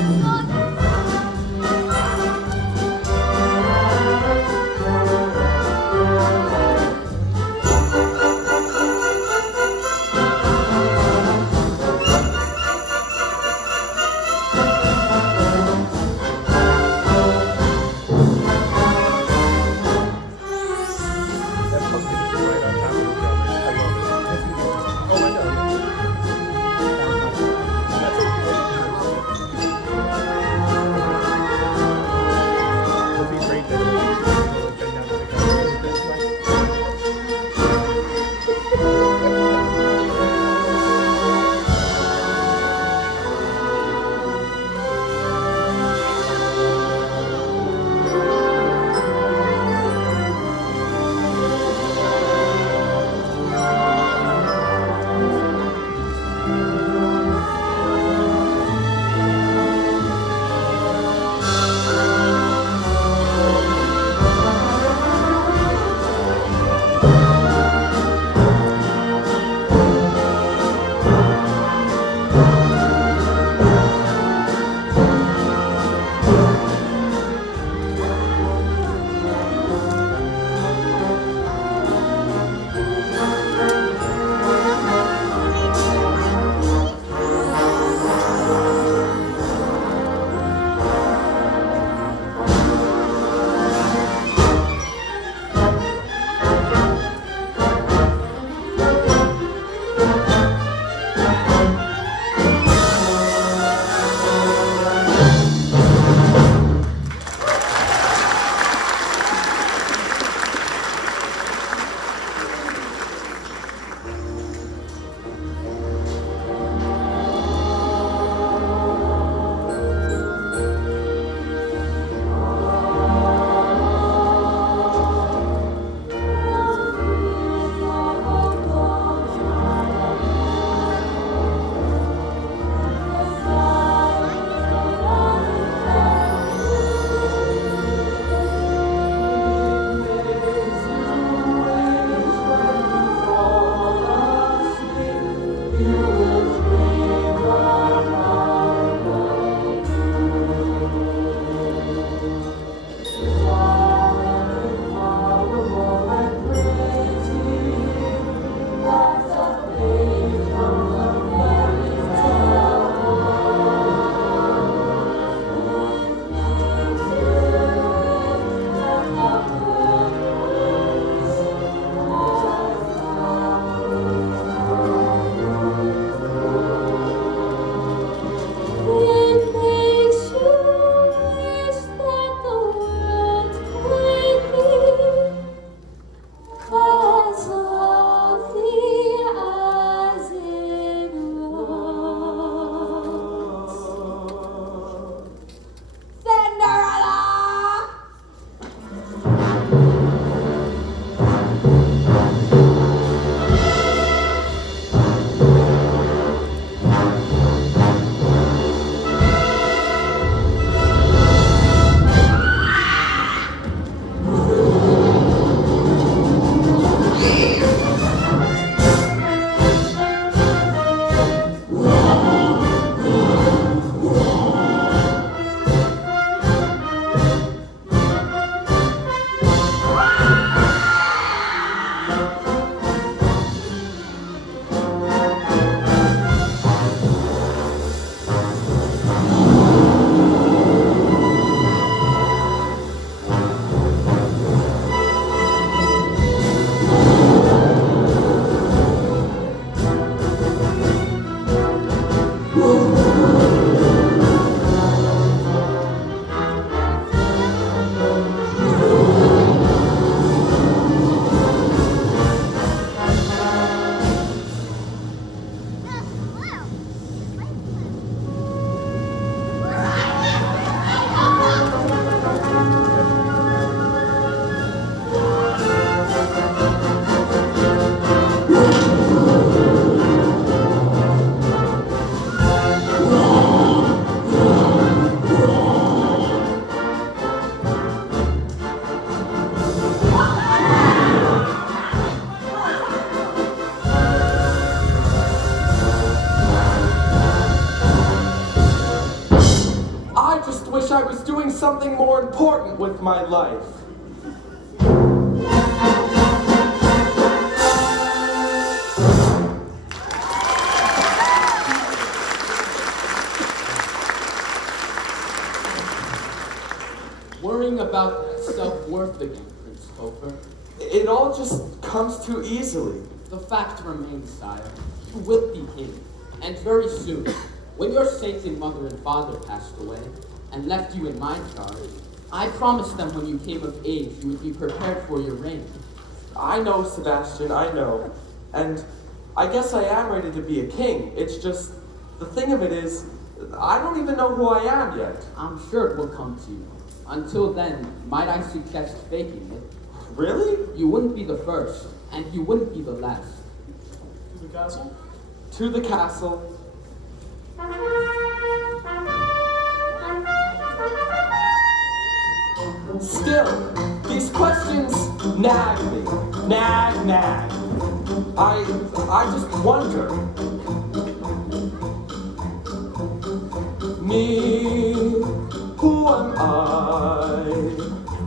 That's okay. doing something more important with my life. Worrying about self-worth again, Prince Hofer. It all just comes too easily. The fact remains, sire, you will be king, and very soon, when your sainted mother and father passed away, and left you in my charge, I promised them when you came of age you would be prepared for your reign. I know, Sebastian, I know. And I guess I am ready to be a king. It's just, the thing of it is, I don't even know who I am yet. I'm sure it will come to you. Until then, might I suggest faking it? Really? You wouldn't be the first, and you wouldn't be the last. To the castle? To the castle. Still, these questions nag me. Nag. I just wonder. Me, who am I?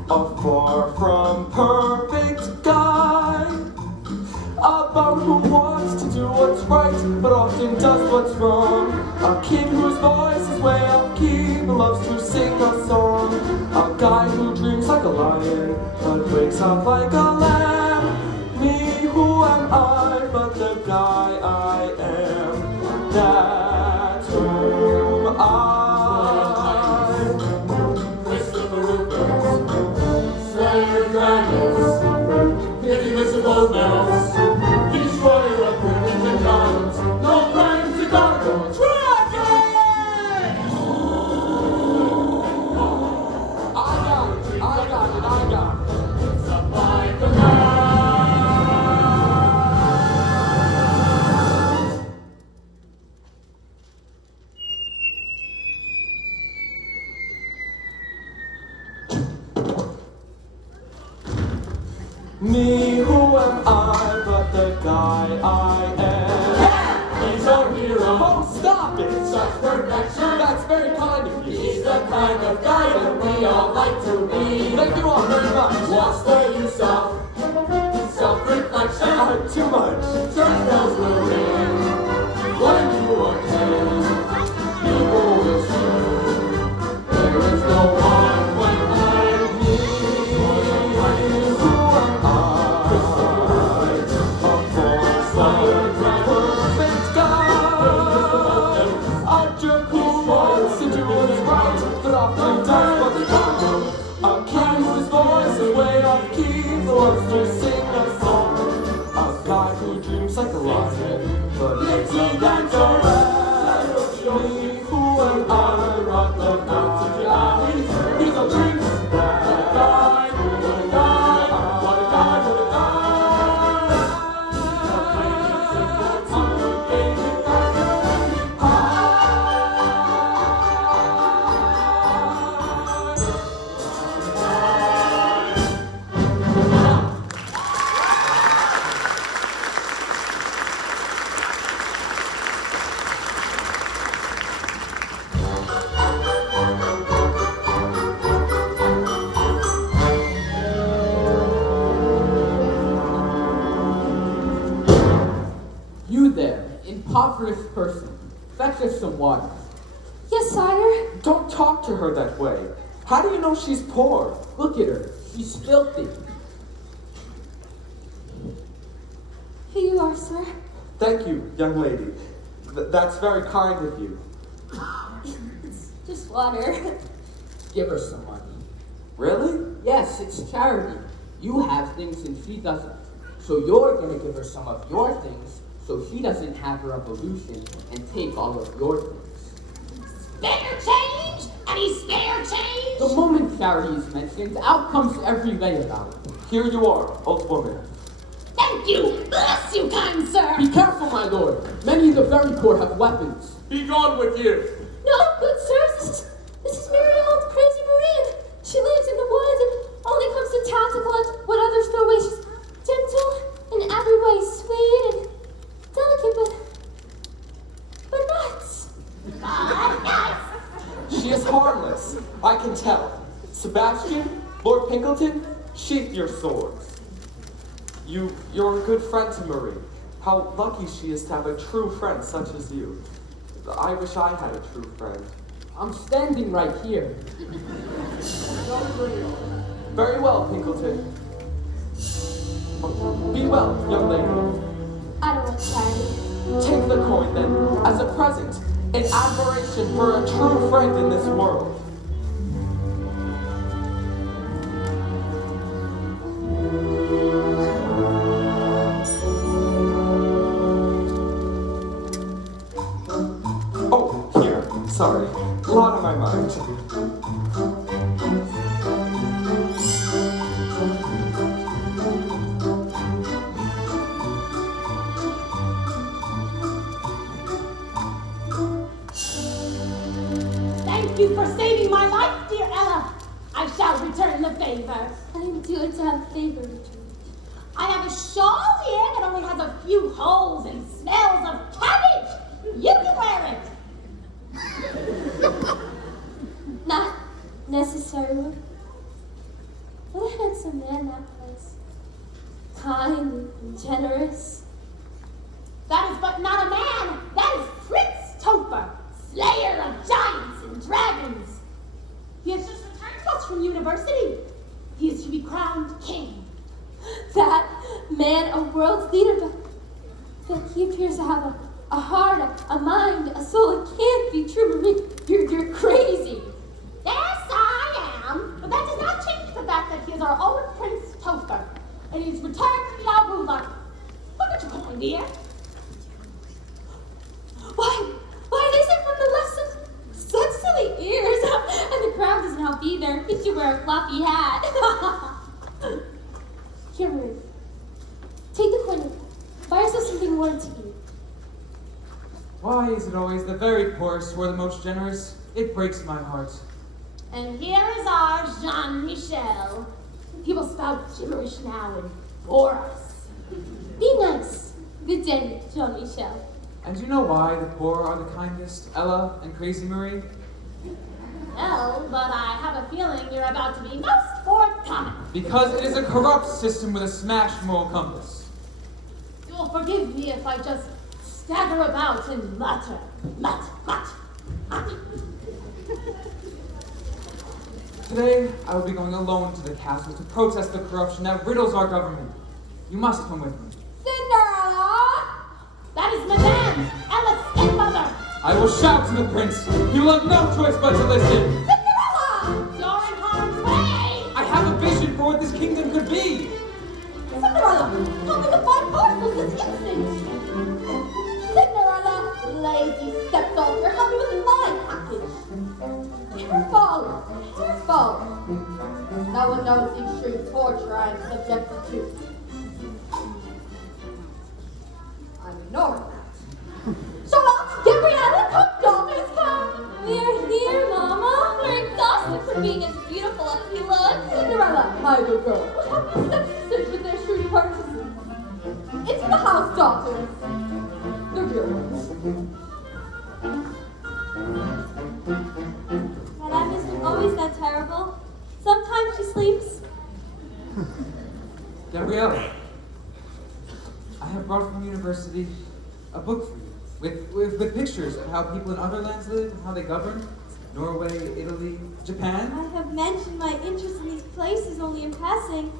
A far from perfect guy. About who wants to do what's right, but often does what's wrong. A king whose voice is way off key, but loves to sing a song. A guy who dreams like a lion, but wakes up like a lamb. Me, who am I, but the guy I am. That's whom I. Christopher Rupert, Slayer Dragons, Pity Mr. Goldmills. Destroyer of bridges and giants, no crimes to gargoyles. I got it. It's up by command. Me, who am I, but the guy I am. Yeah, he's our hero. Oh, stop it! Such perfection. That's very kind of you. He's the kind of guy that we all like to be. Thank you all very much. What's the use of self-reflection? Too much. Church bells will ring when you are king. People will sing. There is no one quite like me. Who am I? A perfect guy. A jerk who wants to do what's right, but often does what's wrong. A king whose voice is way off key, but loves to sing a song. A guy who dreams like a lion, but makes up like a rat. Me, who am I? Rock the guy. He's a prince. What a guy, what a guy, what a guy, what a You there, impoverished person, fetch us some water. Yes, sire. Don't talk to her that way. How do you know she's poor? Look at her, she's filthy. Here you are, sir. Thank you, young lady. That's very kind of you. It's just water. Give her some money. Really? Yes, it's charity. You have things and she doesn't. So you're gonna give her some of your things so she doesn't have a revolution and take all of your things. Spare change? Any spare change? The moment charity is mentioned, out comes every lay about it. Here you are, old woman. Thank you. Bless you, kind sir. Be careful, my lord. Many of the very poor have weapons. Be gone with you. No, good sirs. This is merry old crazy Marine. She lives in the woods and only comes to town to collect what others throw away. She's gentle in every way, sweet and delicate, but nuts. She is harmless. I can can tell. Sebastian, Lord Pinkleton, sheath your swords. You're a good friend to Marie. How lucky she is to have a true friend such as you. I wish I had a true friend. I'm standing right here. Very well, Pinkleton. Be well, young lady. I don't want charity. Take the coin, then, as a present, in admiration for a true friend in this world. Oh, here. Sorry. A lot on my mind. Thank you for saving my life, dear Ella. I shall return the favor. I am due to have favor returned. I have a shawl here that only has a few holes and smells of cabbage. You can wear it. Not necessarily. What a handsome man that place. Kind and generous. That is but not a man. That is Prince Topher, slayer of giants and dragons. He has just returned to us from university. He is to be crowned king. That man, a world's leader, but he appears to have a heart, a mind, a soul. It can't be true, Marie. You're crazy. Yes, I am. But that does not change the fact that he is our own Prince Topher. And he's returned to the Albular. Look at your coin, dear. Why, it isn't from the left of such silly ears. And the crown doesn't help either. He should wear a floppy hat. Here, Marie. Take the coin and buy yourself something warm to eat. Why is it always the very poorest who are the most generous? It breaks my heart. And here is our Jean-Michel. He will spout gibberish now and bore us. Be nice. Good day, Jean-Michel. And you know why the poor are the kindest, Ella and Crazy Marie? Well, but I have a feeling you're about to be most forthcoming. Because it is a corrupt system with a smashed moral compass. You'll forgive me if I just stagger about and mutter, mutter, mutter, mutter. Today, I will be going alone to the castle to protest the corruption that riddles our government. You must come with me. Cinderella! That is Madame, Ella's stepmother. I will shout to the prince. He will have no choice but to listen. Cinderella! You're in harm's way. I have a vision for what this kingdom could be. Cinderella, tell me to find parcels this instant. Cinderella, lazy stepdaughter, help me with my package. Careful, careful. No one knows the extreme torture I am subjected to. I'm ignoring that. Shut up, Gabriella, come, daughters, come. We're here, Mama. We're exhausted from being as beautiful as we look. Cinderella, my good girl, what have the stepsisters with their shrewd purchases? Into the house, daughters. They're dear ones. Madame isn't always that terrible. Sometimes she sleeps. Gabriella, I have brought from university a book for you with pictures of how people in other lands live and how they govern. Norway, Italy, Japan. I have mentioned my interest in these places only in passing,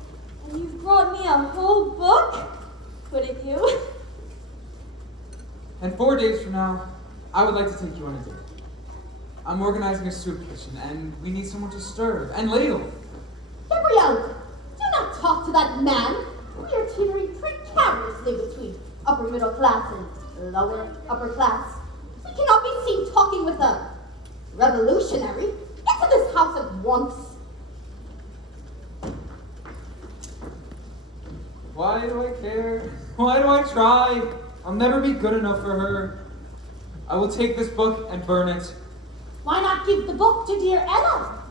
and you've brought me a whole book, couldn't you? And 4 days from now, I would like to take you on a date. I'm organizing a soup kitchen, and we need someone to stir and ladle. Gabrielle, do not talk to that man. We are teetering precariously between upper middle class and lower upper class. We cannot be seen talking with a revolutionary. Get to this house at once. Why do I care? Why do I try? I'll never be good enough for her. I will take this book and burn it. Why not give the book to dear Ella?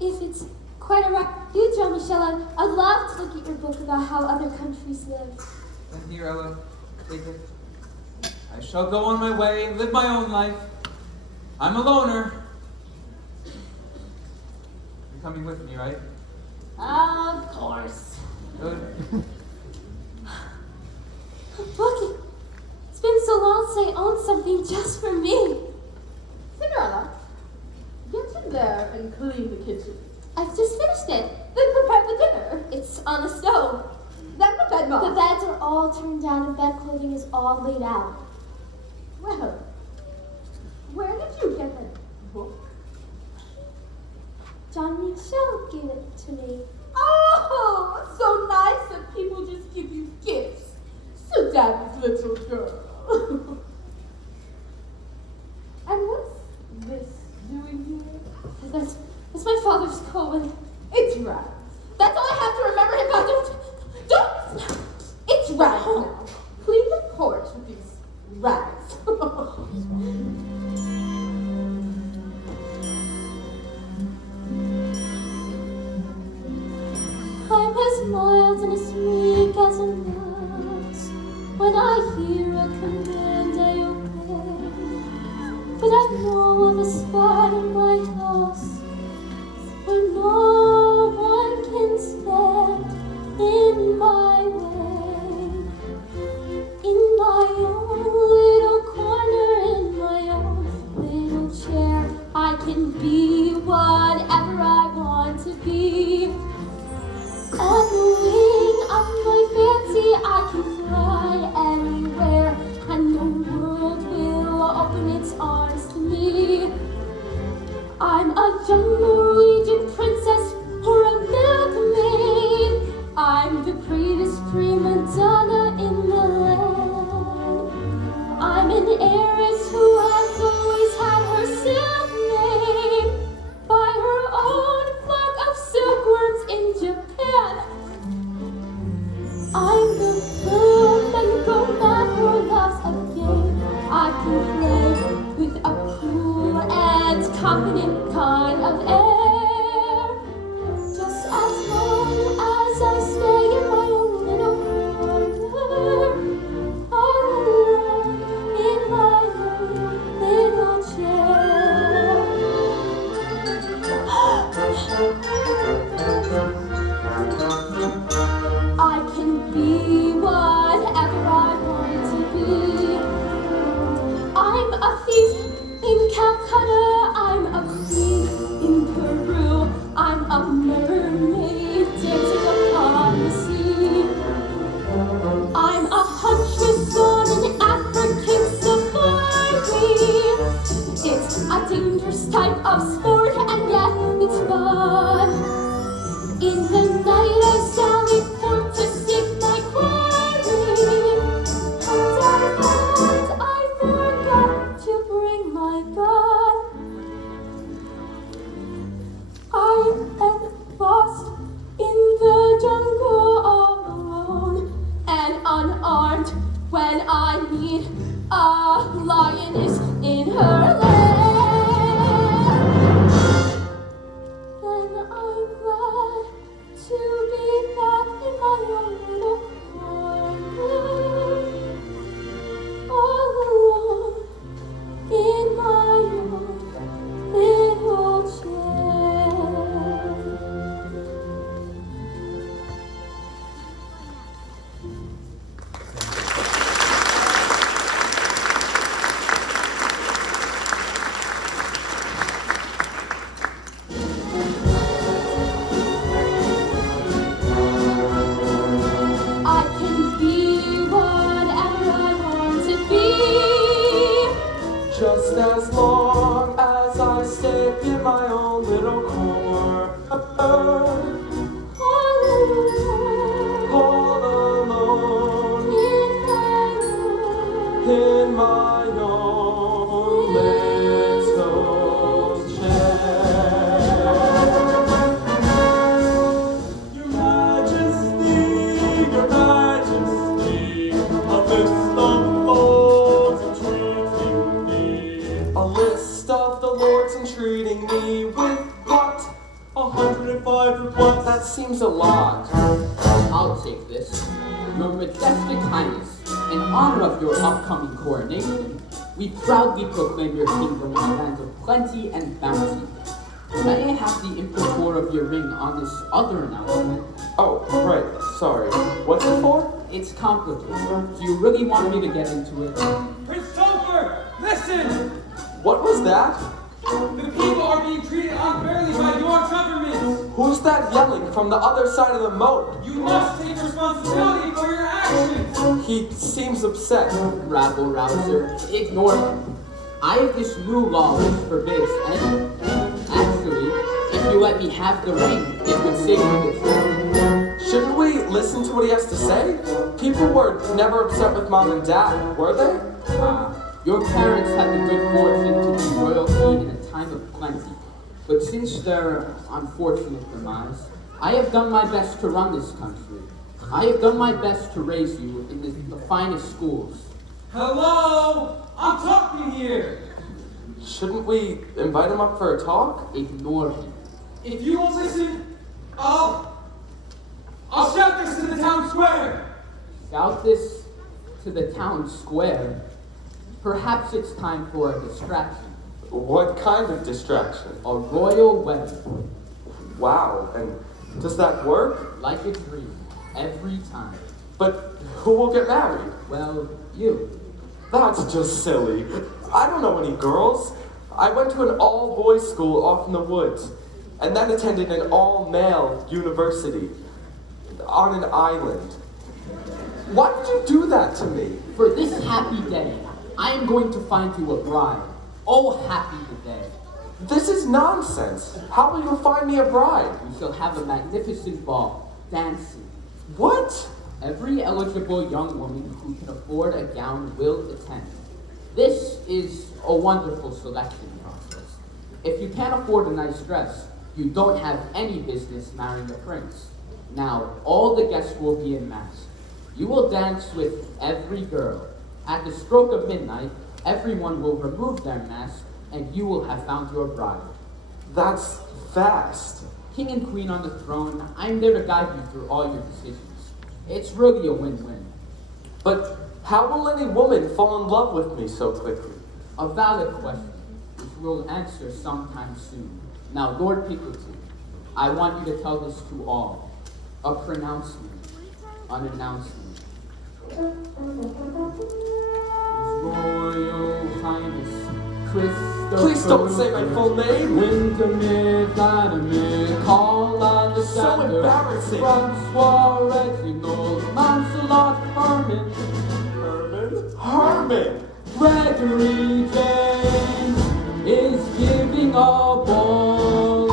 If it's quite all right, you, Jean-Michel, I'd love to look at your book about how other countries live. Then here, Ella, take it. I shall go on my way and live my own life. I'm a loner. coming with me, right? Of course. Good. Look, it's been so long since I owned something just for me. Cinderella, get in there and clean the kitchen. I've just finished it. Then prepare the dinner. It's on the stove. Then the bed The mop. beds are all turned down and bed clothing is all laid out. Well, where did you get that book? John Michel gave it to me. Oh, so nice that people just give you gifts. So daddy's little girl. And what's this doing here? That's my father's coat. It's rags. That's all I have to remember him by. Don't! It's rags now. Clean the porch with these rags. I'm as mild and as meek as a mouse. When I hear a command, I obey. But I know of a spot in my house where no one can stand in my way. In my own little corner, in my own little chair, I can be whatever I want to be. On the wing of my fancy, I can fly anywhere, and the world will open its arms to me. I'm a young Norwegian princess or a milkmaid. I'm the greatest prima donna in the land. I'm an heiress who has always had her silk made by her own flock of silkworms in Japan. I'm the girl and go mad for love's a game I can play with a cool and confident kind of air. Just as long as I stay in my own little corner, all alone in my own little chair. I can be whatever I want to be. I'm a thief in Calcutta, I'm a queen in Peru, I'm a mermaid dancing upon the sea. I'm a huntress on an African safari. It's a dangerous type of sport, and yet it's fun. In the night I sallied forth to seek my quarry, and I found I forgot to bring my gun. I am lost in the jungle all alone and unarmed when I need a lioness in her lair. Then I'm glad to be back in my own little corner, all alone in my own little chair. I can be whatever I want to be. Just as long as I stay in my own little corner, All alone all alone in my own in my own little chair. Your Majesty, a list of lords entreating me. A list of the lords entreating me with what? 105 requests. That seems a lot. I'll take this. Your majestic highness, in honor of your upcoming coronation, we proudly proclaim your kingdom a land of plenty and bounty. May I have the imperator of your ring on this other announcement? Oh, right. Sorry. What's it for? It's complicated. Do you really want me to get into it? Prince Topher, listen! What was that? The people are being treated unfairly by your government. Who's that yelling from the other side of the moat? You must take responsibility for your actions. He seems upset. Rabble rouser, ignore him. I have this new law which forbids any. Actually, if you let me have the ring, it would save you the trip. Shouldn't we listen to what he has to say? People were never upset with Mom and Dad, were they? Your parents had the good fortune to be royalty in a time of plenty. But since their unfortunate demise, I have done my best to run this country. I have done my best to raise you in the finest schools. Hello? I'm talking here. Shouldn't we invite him up for a talk? Ignore him. If you won't listen, I'll shout this to the town square. Shout this to the town square. Perhaps it's time for a distraction. What kind of distraction? A royal wedding. Wow, and does that work? Like a dream. Every time. But who will get married? Well, you. That's just silly. I don't know any girls. I went to an all-boys school off in the woods, and then attended an all-male university on an island. Why did you do that to me? For this happy day, I am going to find you a bride. Oh, happy the day. This is nonsense. How will you find me a bride? We shall have a magnificent ball, dancing. What? Every eligible young woman who can afford a gown will attend. This is a wonderful selection process. If you can't afford a nice dress, you don't have any business marrying a prince. Now, all the guests will be in mass. You will dance with every girl. At the stroke of midnight, everyone will remove their mask, and you will have found your bride. That's fast. King and queen on the throne, I'm there to guide you through all your decisions. It's really a win-win. But how will any woman fall in love with me so quickly? A valid question, which we'll answer sometime soon. Now, Lord Picklety, I want you to tell this to all. A pronouncement, an announcement. His Royal Highness Christopher. Please don't say my full name. Windermere, Vladimir, call on the So standard. embarrassing. Francois Reginald, Lancelot Herman, Herman! Gregory James is giving a ball.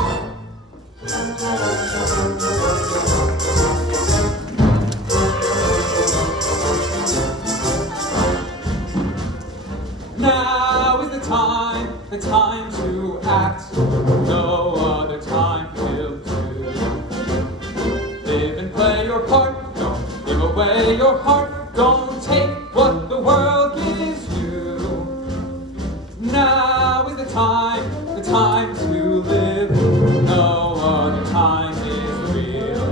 Now is the time to act. No other time will do. Live and play your part. Don't give away your heart. Don't take what the world gives you. Now is the time to live. No other time is real.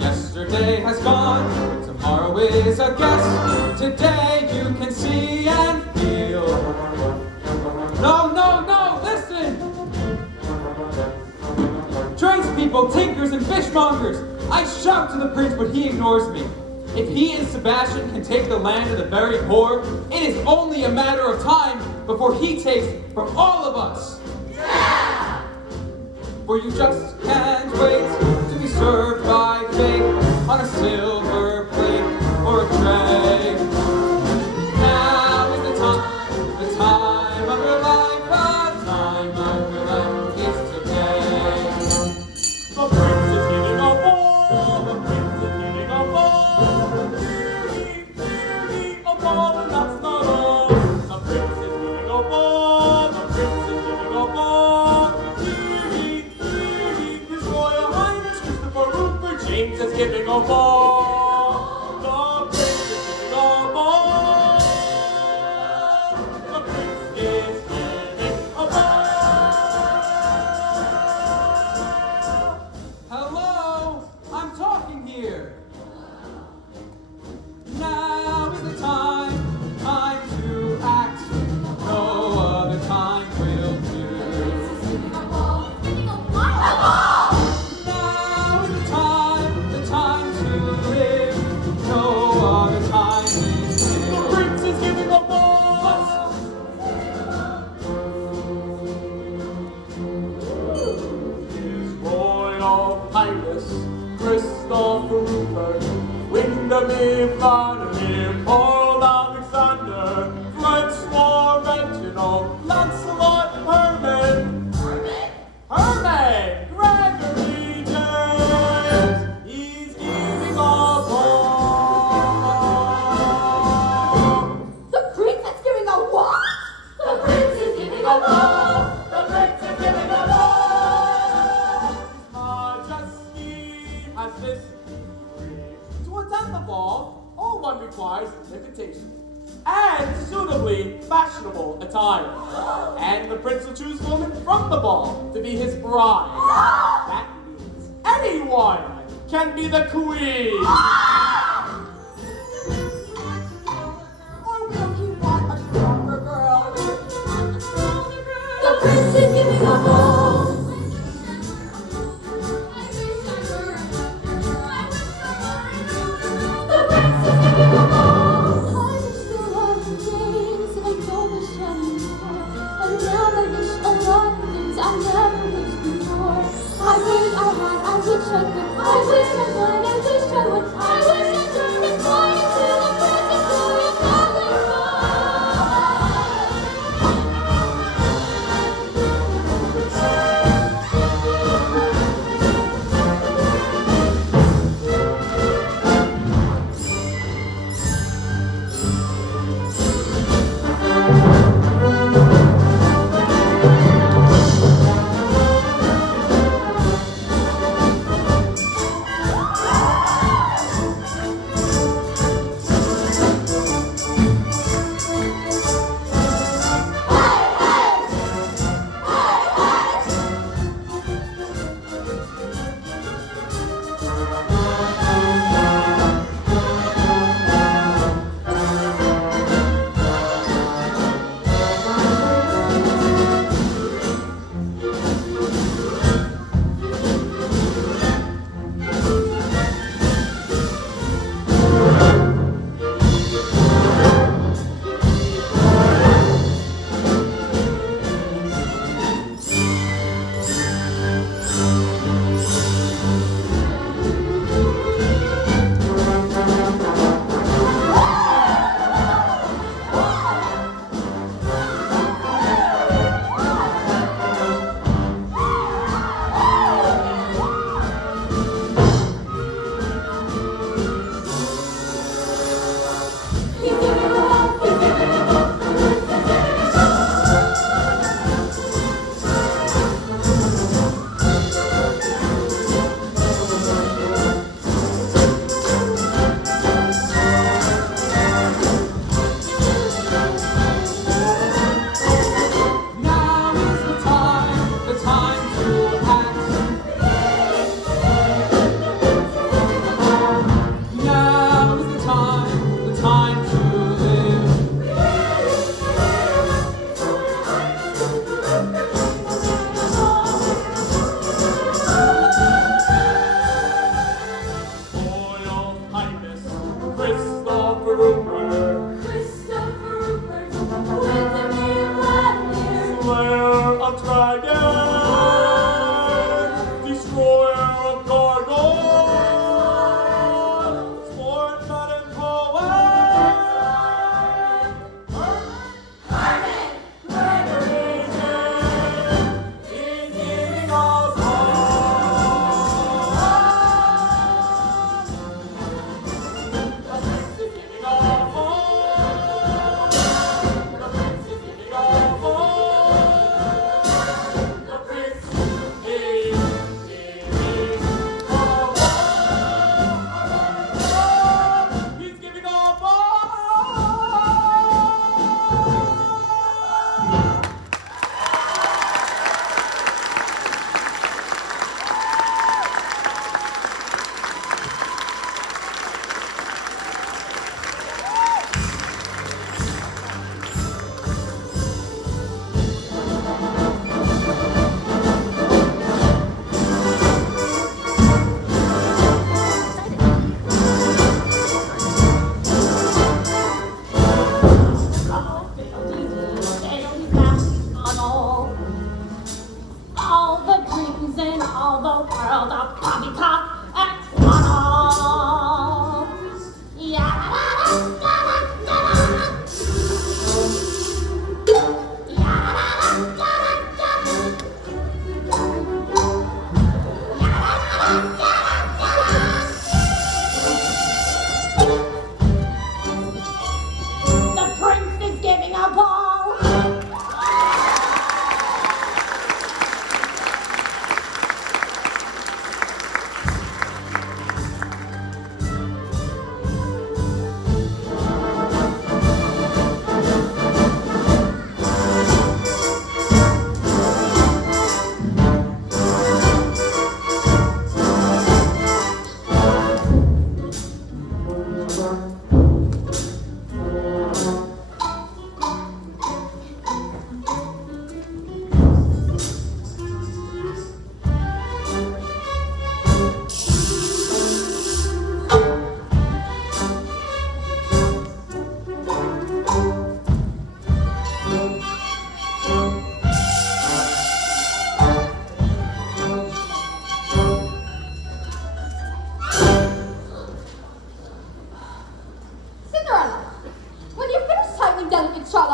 Yesterday has gone, tomorrow is a guess. Today you can see and feel. No, listen! Tradespeople, tinkers, and fishmongers, I shout to the prince, but he ignores me. If he and Sebastian can take the land of the very poor, it is only a matter of time before he takes from all of us. Yeah! For you just can't wait to be served by fate on a silver plate or a tray. Now is the time of your life, the time of your life is today. The prince is giving a ball, the prince is giving a ball. Dearly, a ball, and that's not all. The prince is giving a ball, the prince is giving a ball. Dearly, His Royal Highness Christopher Rupert James is giving a ball. The prince is giving a ball. The prince is giving a ball. Hello, I'm talking here. Now is the time to act. No other time will do. occasion, and suitably fashionable attire. And the prince will choose a woman from the ball to be his bride. That means anyone can be the queen. Or will he want a stronger girl? The prince is giving a ball. The prince is giving a ball. I wish there were days I don't wish anymore. And now I wish a lot of things I never wished before. I wish I had, I wish I could, I wish I would, I wish I would, I wish I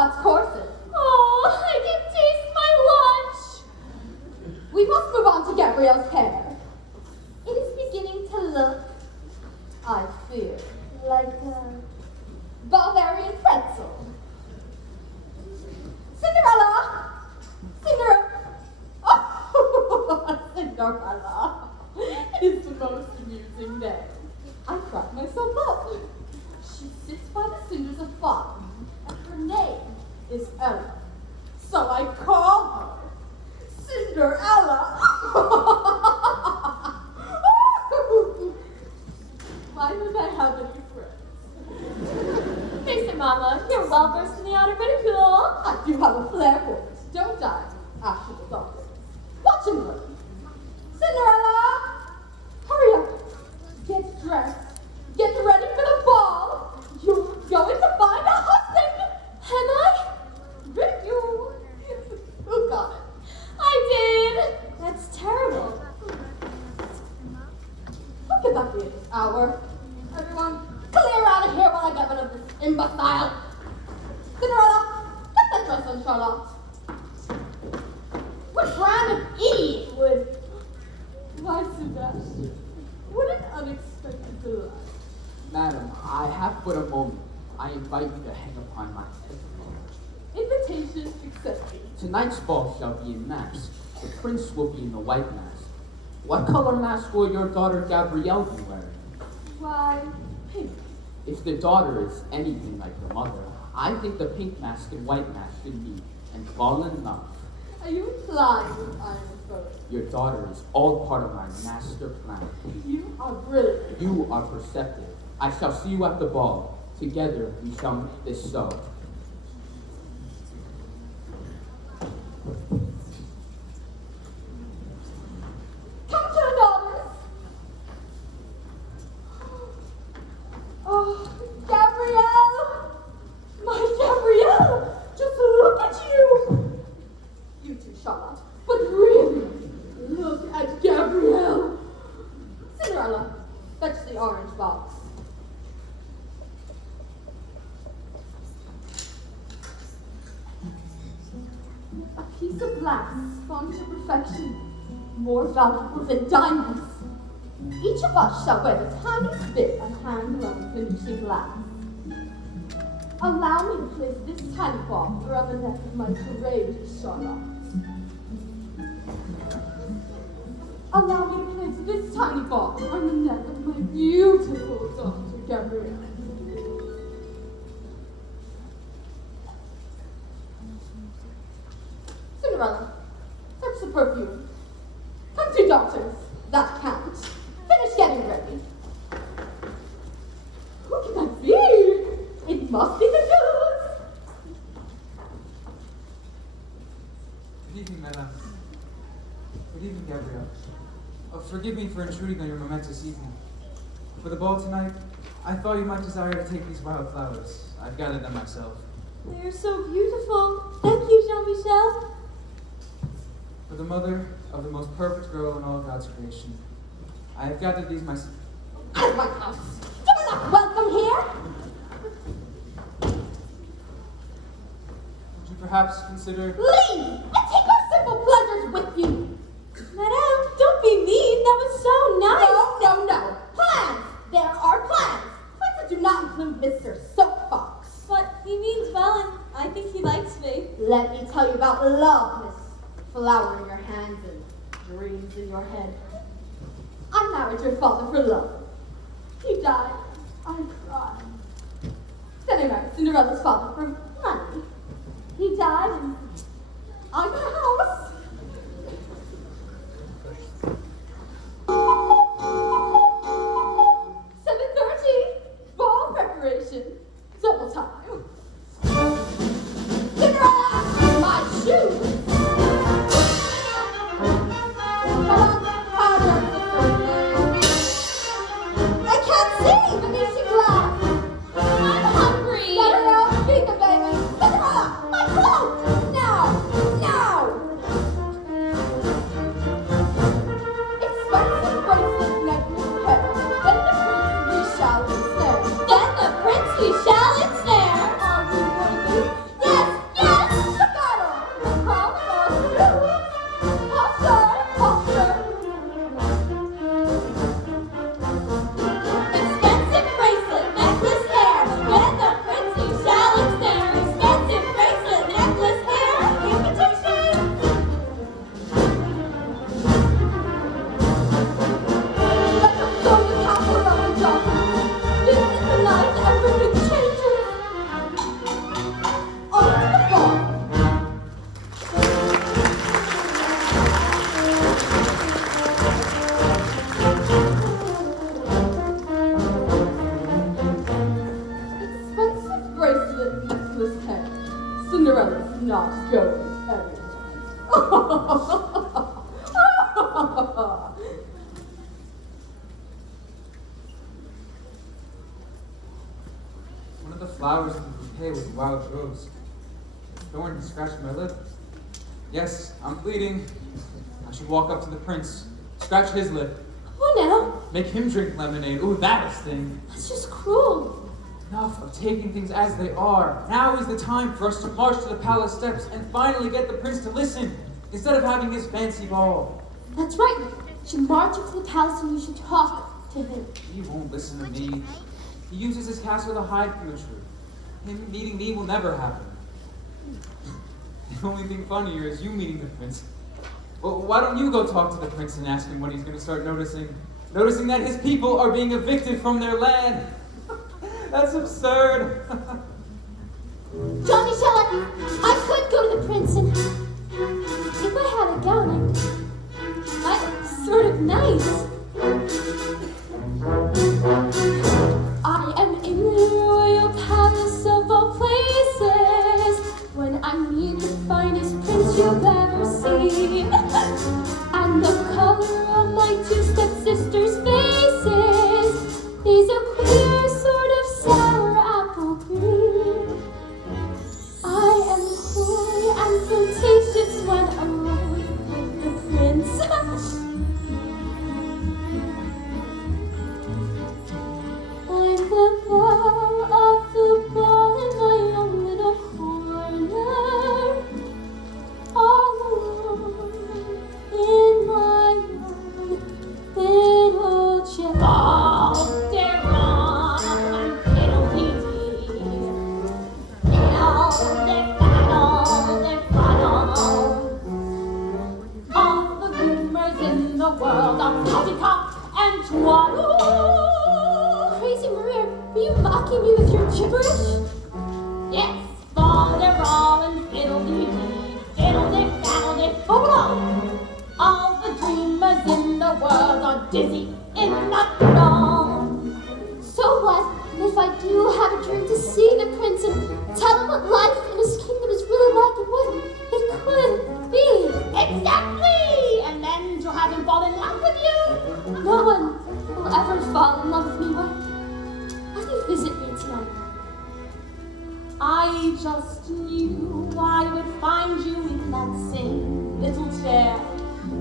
Charlotte's corset. Oh, I can taste my lunch. We must move on to Gabrielle's hair. It is beginning to look, I fear, like a Bavarian pretzel. Cinderella! Oh, Cinderella. It is the most amusing day. I crack myself up. She sits by the cinders of fire, and her name is Ella. So I call her Cinderella. Why don't I have any friends? Face it, Mama. You're well versed in the art of ridicule. I do have a flair for it, don't I? Actual doctors. Watch and learn. Cinderella! Hurry up. Get dressed. Get ready for the ball. You're going to find a husband. Am I? Ridicule. Who got it? I did. That's terrible. Who could that be at this hour? Everyone, clear out of here while I get rid of this imbecile. Cinderella, get that dress on, Charlotte. What brand of idiot would... Why, Sebastian, what an unexpected delight. Madam, I have but a moment. I invite you to hang upon my head. Invitation accepted. Tonight's ball shall be in mask. The prince will be in the white mask. What color mask will your daughter Gabrielle be wearing? Why, pink. If the daughter is anything like the mother, I think the pink mask and white mask should meet and fall in love. Are you implying I am referring? Your daughter is all part of my master plan. You are brilliant. You are perceptive. I shall see you at the ball. Together we shall make this so. Come to daughters. Oh, Gabrielle! My Gabrielle! Just look at you! You too, Charlotte. But really, look at Gabrielle. Cinderella, fetch the orange box. A piece of glass spun to perfection, more valuable than diamonds. Each of us shall wear the tiniest bit of hand-blown finishing glass. Allow me to place this tiny ball around the neck of my courageous Charlotte. Allow me to place this tiny ball around the neck of my beautiful daughter, Gabrielle. Cinderella, fetch the perfume. Come to daughters, that counts. Finish getting ready. Who can that be? It must be the goose. Good evening, madame. Good evening, Gabrielle. Oh, forgive me for intruding on your momentous evening. For the ball tonight, I thought you might desire to take these wild flowers. I've gathered them myself. They're so beautiful. Thank you, Jean-Michel. For the mother of the most perfect girl in all God's creation, I have gathered these myself. Out of my house. You're not welcome here. Would you perhaps consider... Leave and take our simple pleasures with you. Madame, don't be mean. That was so nice. No. Plans. There are plans. Plans that do not include Mr. Soapbox. But he means well, and I think he likes me. Let me tell you about love, Miss Flower in your hands and dreams in your head. I married your father for love. He died. I cried. Then I married Cinderella's father for money. He died and I got a house. Ball preparation. Double time. Cinderella, my shoes. I can't see the music glass. I'm hungry. Let her out, feed the baby. Cinderella, my cloak. Now. Cinderella's not going anywhere. One of the flowers in the bouquet was a wild rose. A thorn had scratched my lip. Yes, I'm bleeding. I should walk up to the prince, scratch his lip, Oh, now, make him drink lemonade. Ooh, that'll sting. that's just cruel. Enough of taking things as they are. Now is the time for us to march to the palace steps and finally get the prince to listen, instead of having his fancy ball. That's right. You should march up to the palace and you should talk to him. He won't listen to me. He uses his castle to hide from the truth. Him meeting me will never happen. The only thing funnier is you meeting the prince. Well, why don't you go talk to the prince and ask him when he's going to start noticing that his people are being evicted from their land? That's absurd. Johnny Shelley, I could go to the prince and if I had a gown, I'd sort of nice. I am in the royal palace of all places when I meet the finest prince you've ever seen. And the color of my two stepsisters' faces is a queer sort of sour apple green. I am coy and flirtatious when alone with the prince. I'm the belle of the ball in my own little corner, all alone in my own little chair. All day long and fiddle-dee-dee, all day battle. All the rumors in the world of poppycock and twaddle. Crazy Maria, are you mocking me with your gibberish? Yes, fall-de-roll and fiddle-dee-dee, fiddle-de-faddle-de, all the dreamers in the world are dizzy in the throne. So what if I do have a dream to see the prince and tell him what life in his kingdom is really like and what it could be? Exactly! And then to have him fall in love with you? No one will ever fall in love with me. Why do you visit me tonight? I just knew I would find you in that same little chair,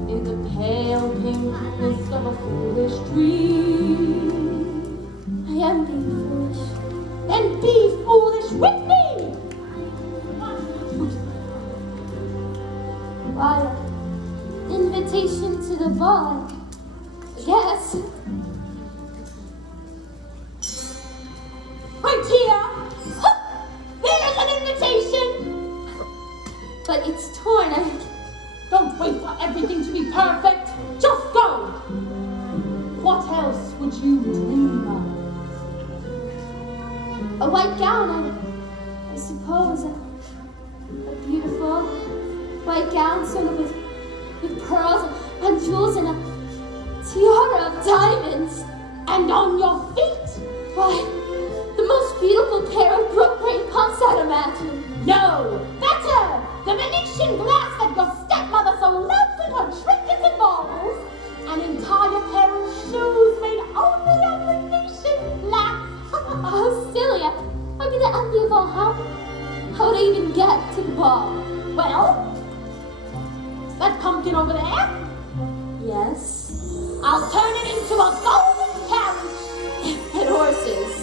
in the pale pink mist of a foolish dream. I am being foolish. Then be foolish with me! Why, invitation to the ball, yes. Right here! There's an invitation! But it's torn. Don't wait for everything to be perfect. Just go! What else would you dream of? A white gown, I suppose. A beautiful white gown, sort of with pearls and jewels and a tiara of diamonds. And on your feet, why, the most beautiful pair of brook-brain pumps I'd imagine. No, better! The Venetian glass that your stepmother so loves in her trinkets and baubles. An entire pair of shoes made only of Venetian glass. How silly! I'd be the envy of all. How would I even get to the ball? Well, that pumpkin over there? Yes. I'll turn it into a golden carriage. And horses.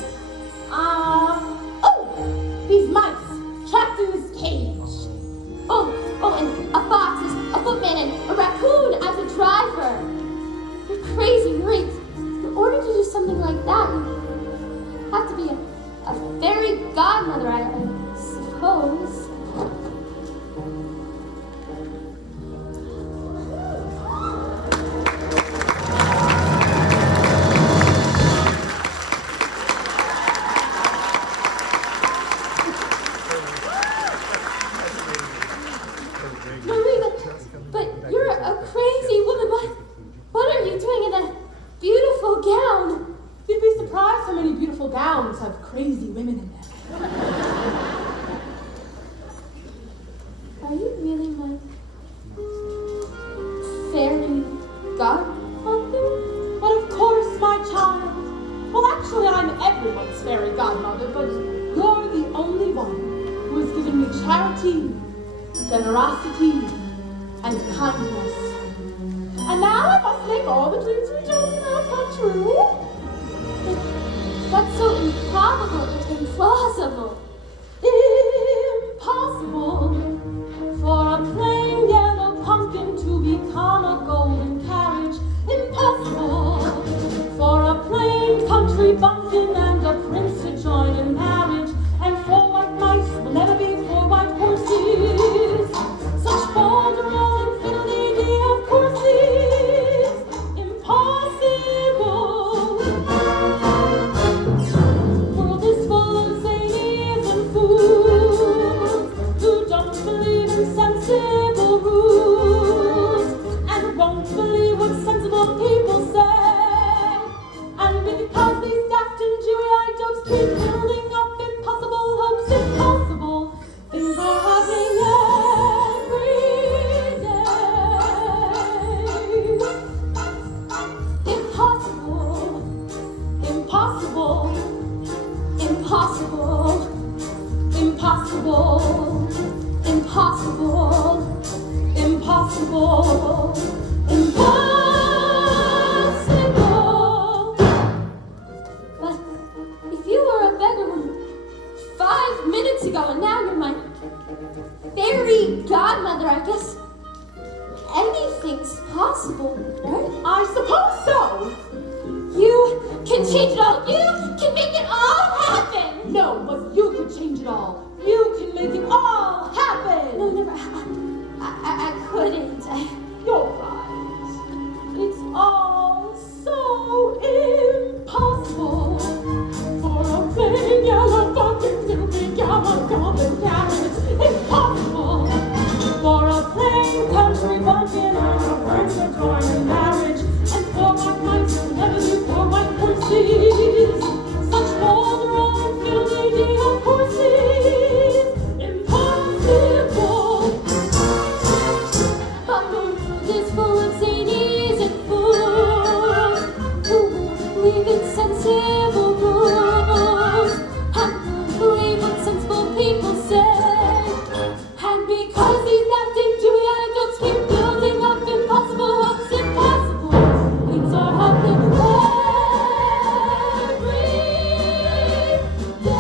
These mice trapped in this cage. Oh, and a fox, a footman, and a raccoon as a driver. You're crazy, Marie. In order to do something like that, you have to be a fairy godmother, I suppose. But you're a crazy woman. What are you doing in that beautiful gown? You'd be surprised how many beautiful gowns have crazy women in them. generosity, and kindness. And now I must make all the dreams we chose now come true. That's so improbable and implausible. Impossible for a plain yellow pumpkin to become a golden carriage. Impossible for a plain country bumpkin and a prince to join in marriage. And four white mice will never be four white horses. Such folderol and fiddle-dee-dee of courses. Impossible. World is full of zanies and fools who don't believe in sensible rules and won't believe what sensible people say. And because these daft and dewy-eyed dopes keep building up impossible hopes, impossible things are happening every day. Impossible, impossible, impossible, impossible, impossible, impossible, impossible. But if you were a beggar woman 5 minutes ago and now you're my fairy godmother, I guess anything's possible, right? I suppose so. You can change it all. You can make it all happen. No, but you can change it all. You can make it all happen. No, never. I couldn't. You're right. It's all so impossible for a plain yellow pumpkin to become a golden carriage. Impossible for a plain country bumpkin and a prince to join in marriage. And four white mice will never do four white horses. Such folderol and fiddle-dee-dee of courses. Impossible. But the world is full of zanies and fools who won't believe in sensible rules and won't believe what sensible people say. And because these daft and dewy-eyed dopes keep building up impossible hopes, impossible things are happening every day.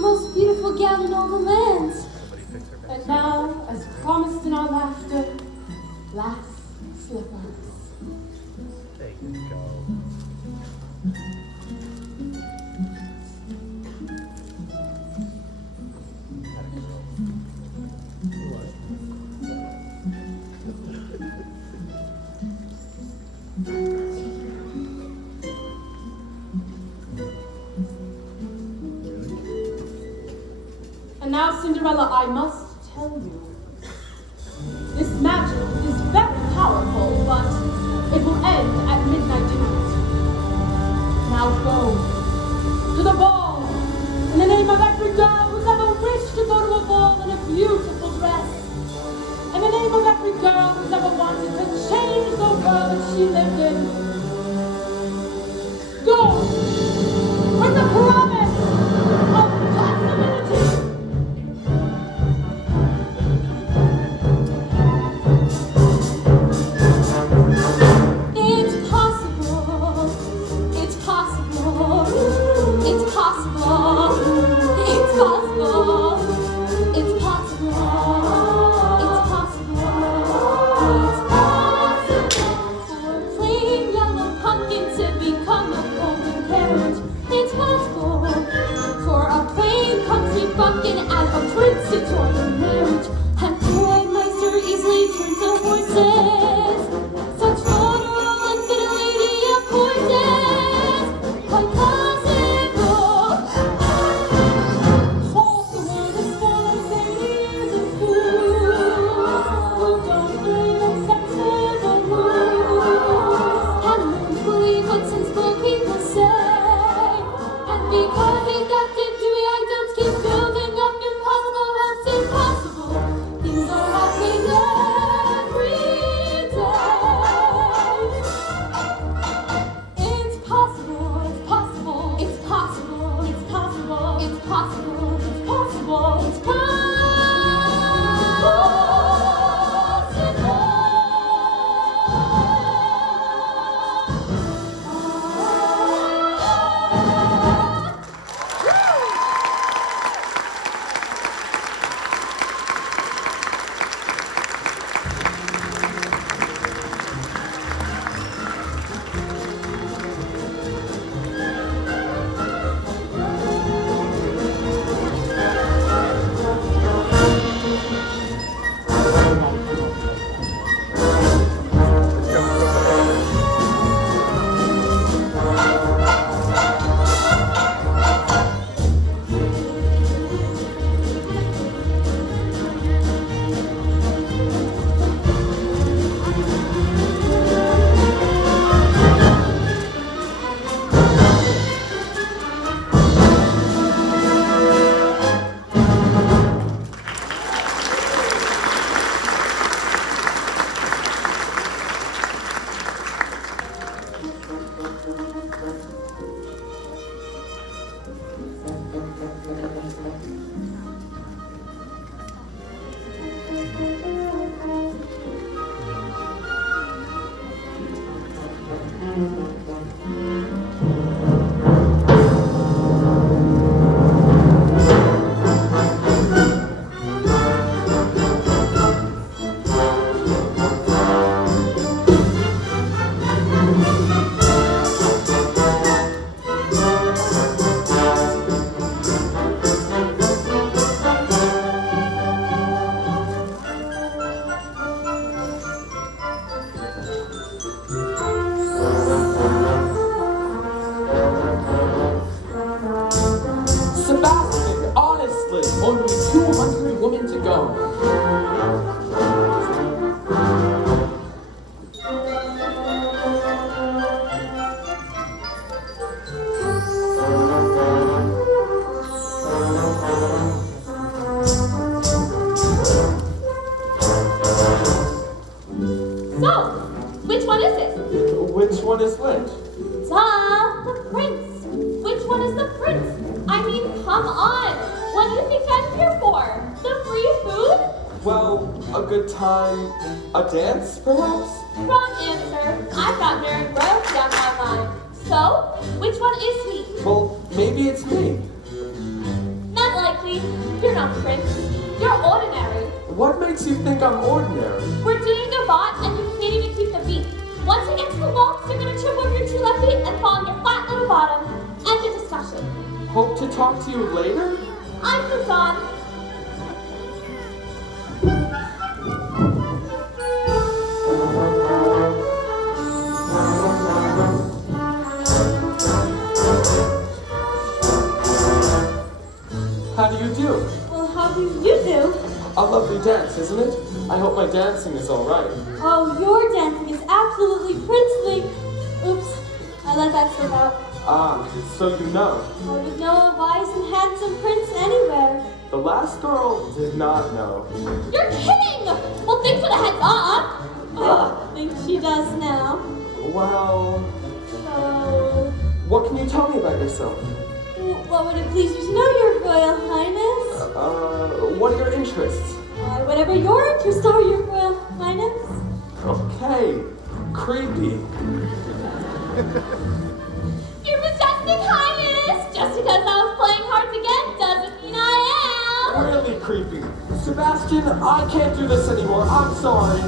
Most beautiful gown in all the land. And now, as promised in our laughter, last slippers. There you go. And now, Cinderella, I must tell you, this magic is very powerful, but it will end at midnight tonight. Now go to the ball in the name of every girl who's ever wished to go to a ball in a beautiful dress. In the name of every girl who's ever wanted to change the world that she lived in. Go with the promise of possibility. It's possible. It's possible. It's possible. It's possible. It's possible. It's possible. It's possible for a plain yellow pumpkin to become a golden carrot. It's possible for a plain country bumpkin and a prince to join in marriage. And boy mice are easily turned to horses. Such fodder and fidelity of courses. Quite possible. Half the world is full of ladies and fools who don't believe in sensible rules and won't believe what sensible people say. And because they got to do it, I don't keep building up impossible hopes. Impossible things are happening every day. It's possible. It's possible. It's possible. It's possible. It's possible. It's possible. It's Sebastian, honestly, only 200 women to go. So, which one is it? Which one is which? Duh, the prince. Which one is the prince? I mean, come on. What do you think I'm here for? The free food? Well, a good time, a dance, perhaps? Wrong answer. I've got married royalty on my mind. So, which one is he? Well, maybe it's me. Not likely. You're not prince. You're ordinary. What makes you think I'm ordinary? We're doing a bot and you can't even keep the beat. Once you get to the waltz, you're gonna trip over your two left feet and fall on your flat little bottom. End of discussion. Hope to talk to you later? I'm moved on. How do you do? Well, how do you do? A lovely dance, isn't it? I hope my dancing is all right. Oh, your dancing is absolutely princely. Oops, I let that slip out. Ah, so you know. I would know a wise and handsome prince anywhere. The last girl did not know. You're kidding! Well, thanks for the heads up. I think she does now. Well, So, what can you tell me about yourself? what would it please you to know, Your Royal Highness? What are your interests? Why, whatever your interests are, Your Royal Highness. Okay, creepy. Your Majestic Highness! Just because I was playing hard to get doesn't mean I am! Really creepy. Sebastian, I can't do this anymore. I'm sorry.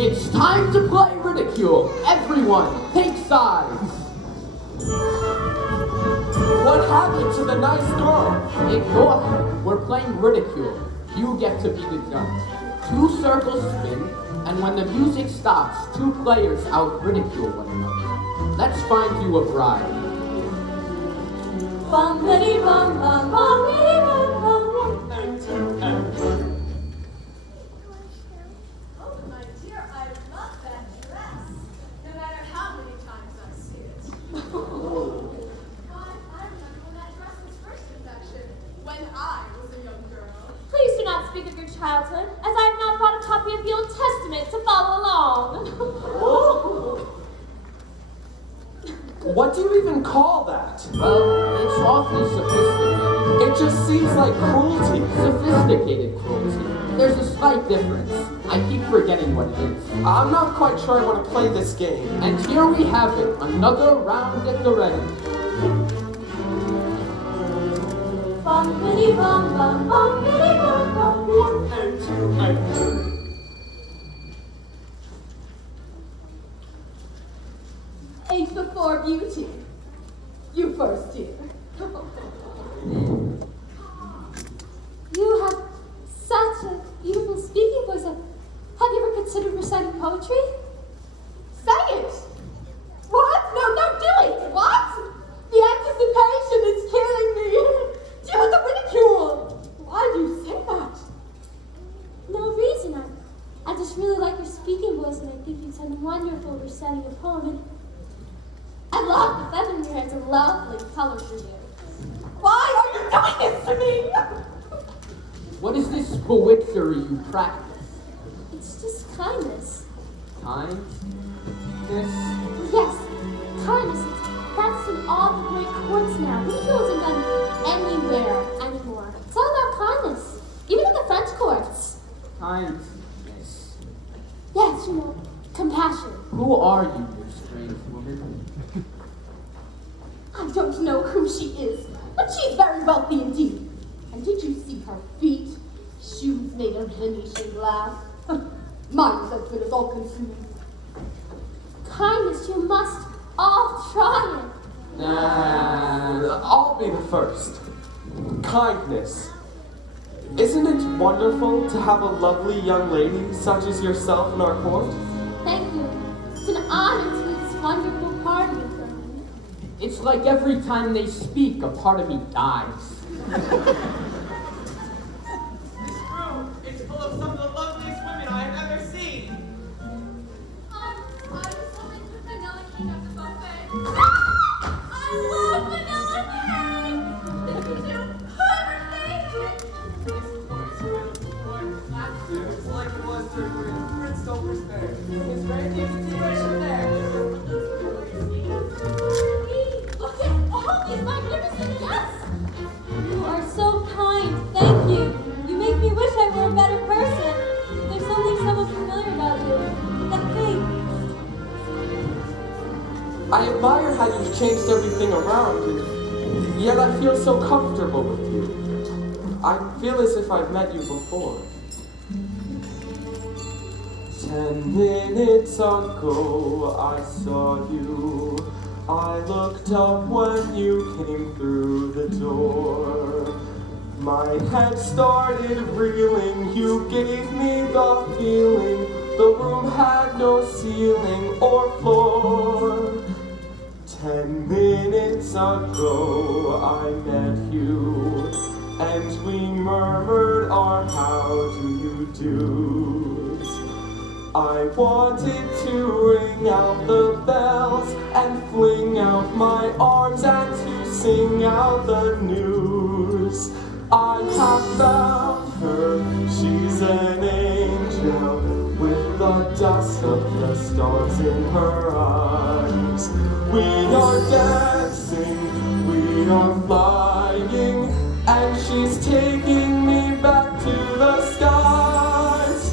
It's time to play ridicule. Everyone, take sides. What happened to the nice girl? Ignore her. We're playing ridicule. You get to be the judge. 2 circles spin, and when the music stops, 2 players out ridicule one another. Let's find you a bride. Bumpity bum bum bumpity bum bum. And 2 and Oh, my dear, I love that dress. No matter how many times I see it. I remember when that dress was first in fashion, when I was a young girl. Please do not speak of your childhood, as I have not brought a copy of the Old Testament to follow along. What do you even call that? Well, it's awfully sophisticated. It just seems like cruelty. Sophisticated cruelty. There's a slight difference. I keep forgetting what it is. I'm not quite sure I want to play this game. And here we have it, another round at the ready. Bumpity bum bum bumpity bum bum. and 2 and Age before beauty. You first, dear. You have such a beautiful speaking voice. Have you ever considered reciting poetry? Say it! What? No, don't do it! What? The anticipation is killing me! Deal with the ridicule! Why do you say that? No reason. I just really like your speaking voice, and I think you sound wonderful reciting a poem. And I love the feather in your hair. It's a lovely color for you. Why are you doing this to me? What is this bewitchery you practice? It's just kindness. Kindness? Yes, kindness. It's practiced in all the great courts now. Ridicule isn't done anywhere anymore. It's all about kindness. Even in the French courts. Kindness. Yes, you know, compassion. Who are you, you strange woman? I don't know who she is, but she's very wealthy indeed. And did you see her feet? Shoes made of Venetian glass. Mine is as good as all consuming. Kindness, you must all try it. I'll be the first. Kindness. Isn't it wonderful to have a lovely young lady such as yourself in our court? Thank you. It's an honor to be this wonderful part of your family. It's like every time they speak, a part of me dies. This room is full of some of the loveliest women I have ever seen. I was hoping for vanilla king at the buffet. I changed everything around, and yet I feel so comfortable with you. I feel as if I've met you before. 10 minutes ago I saw you. I looked up when you came through the door. My head started reeling, you gave me the feeling the room had no ceiling or floor. 10 minutes ago I met you, and we murmured our how do you do's. I wanted to ring out the bells and fling out my arms and to sing out the news. I have found her, she's an angel with the dust of the stars in her eyes. We are dancing, we are flying, and she's taking me back to the skies.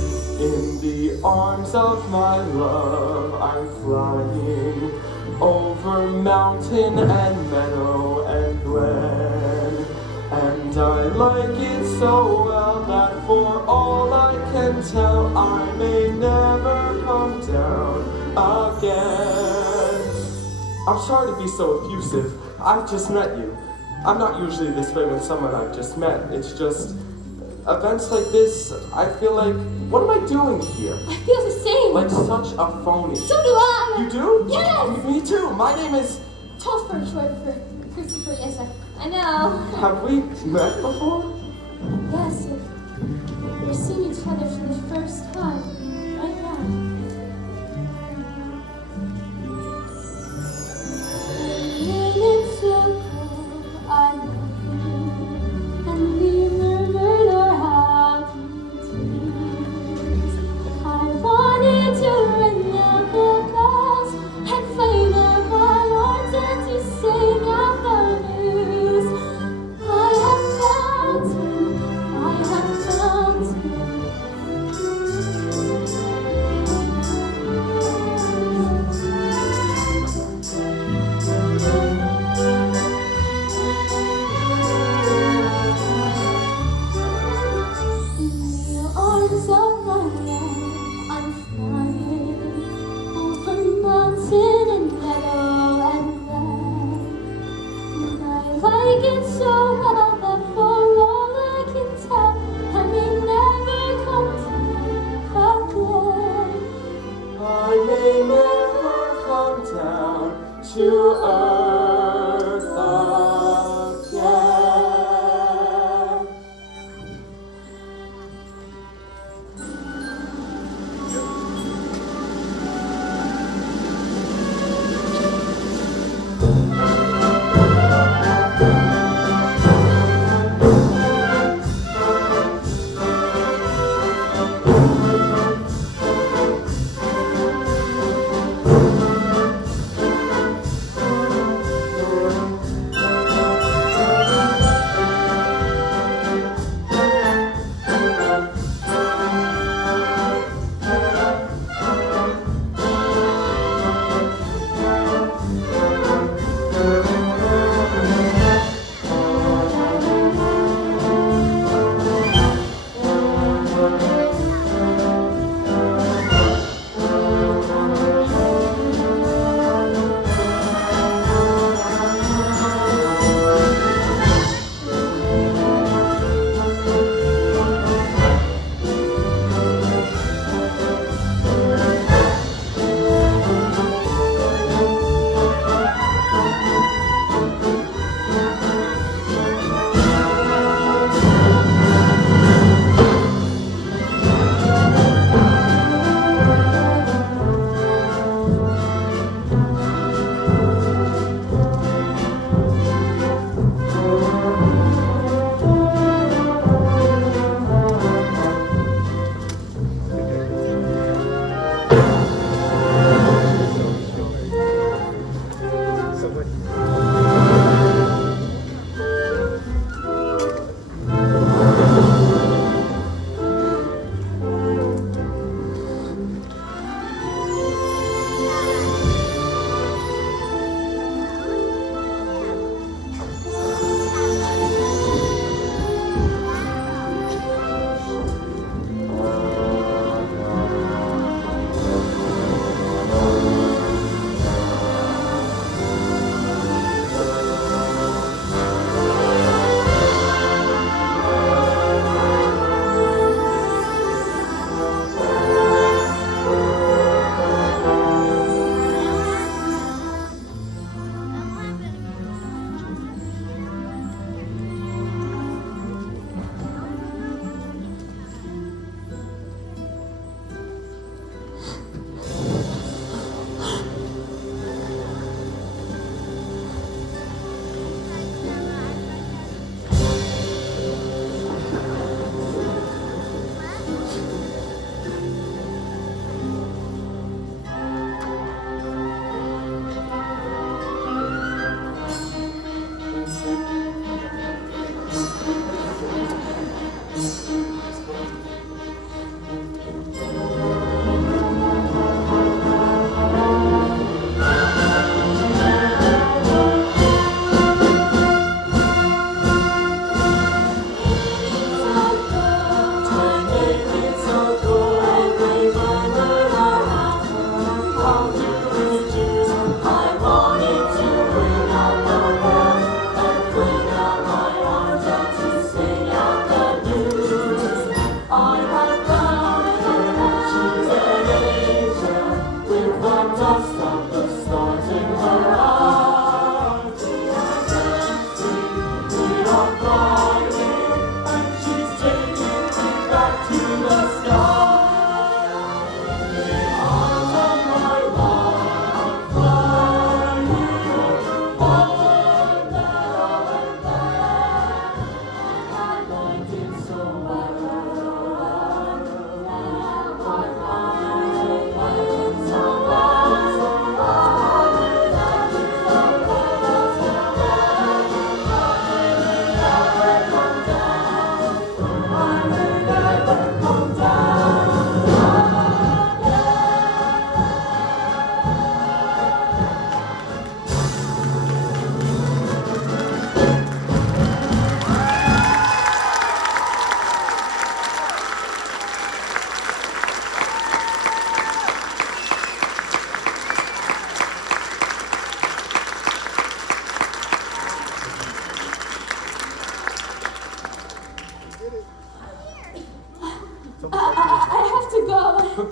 In the arms of my love I'm flying, over mountain and meadow and glen. And I like it so well that for all I can tell, I may never come down again. I'm sorry to be so effusive. I've just met you. I'm not usually this way with someone I've just met. It's just events like this, I feel like, what am I doing here? I feel the same. Like such a phony. So do I. You do? Yes. Me too. My name is... Tolfer, short for Christopher, yes, I know. Have we met before? Yes, we're seeing each other for the first time, right now. Minutes ago, I met you, and we murmured our how do you do's. I wanted to ring out the bells and fling out my arms and to sing out the news. I have found you, I have found you. In the arms of my love, I'm flying over mountain and meadow and glen. And I like it so well that for all I can tell, I may never come down again. I may never come down to earth again.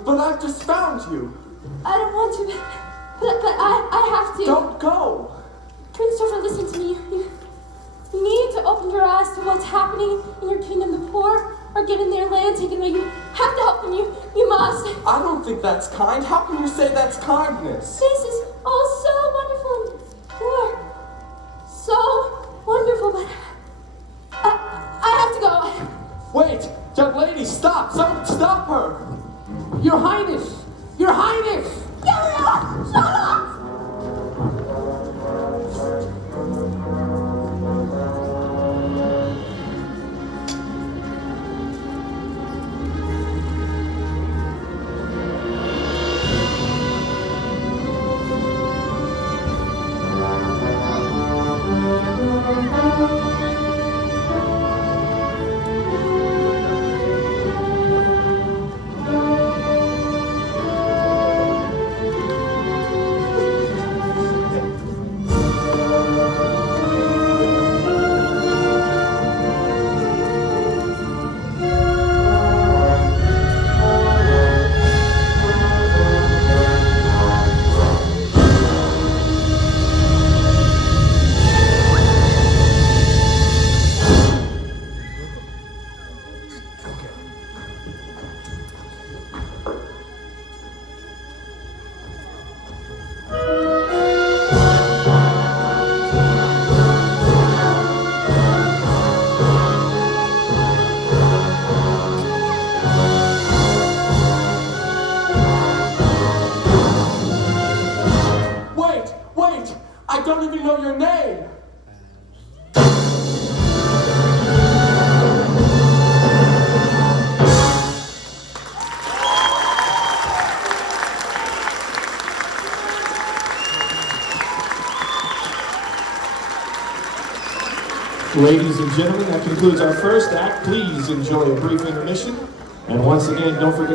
but I've just found you. I don't want to, but I have to. Don't go. Prince Joshua, listen to me. You need to open your eyes to what's happening in your kingdom. The poor are getting their land taken away. You have to help them. You must. I don't think that's kind. How can you say that's kindness? This is all so wonderful. You are so wonderful, but I have to go. Wait, young lady, stop! Someone stop her! Your Highness! Your Highness! Gabriel, shut up! Wait! I don't even know your name! Ladies and gentlemen, that concludes our first act. Please enjoy a brief intermission. And once again, don't forget